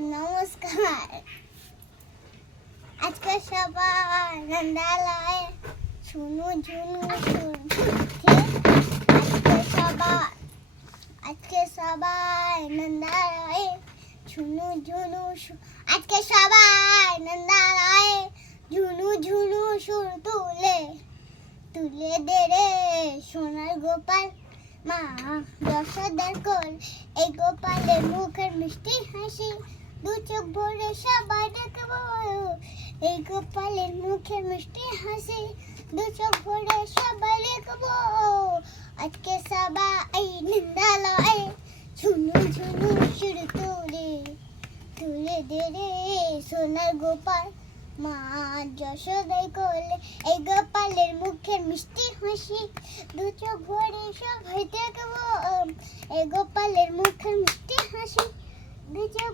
নমস্কার। আজকে সবাই নন্দালয়ে শুনু ঝুনু আজকে সবাই নন্দালয়ে শুনু ঝুনু আজকে সবাই নন্দালয়ে ঝুনু ঝুনু সুর তুলে তুলে দে রে সোনার গোপাল মা যশোদার কোল। এই গোপালের মুখের মিষ্টি হাসি দু চোখ ভরে সবাই দেখবো। এই গোপালের মুখের মিষ্টি হাসি দু চোখ ভরে সবাই দেখবো। আজকে সবাই নন্দালয়ে ঝুনু ঝুনু সুর তুলে তুলে দে রে সোনার গোপাল মা যশোদার কোলে। এই গোপালের মুখের মিষ্টি হাসি দু চোখ ভরে সবাই দেখবো। এই গোপালের মুখের মিষ্টি হাসি দু চোখ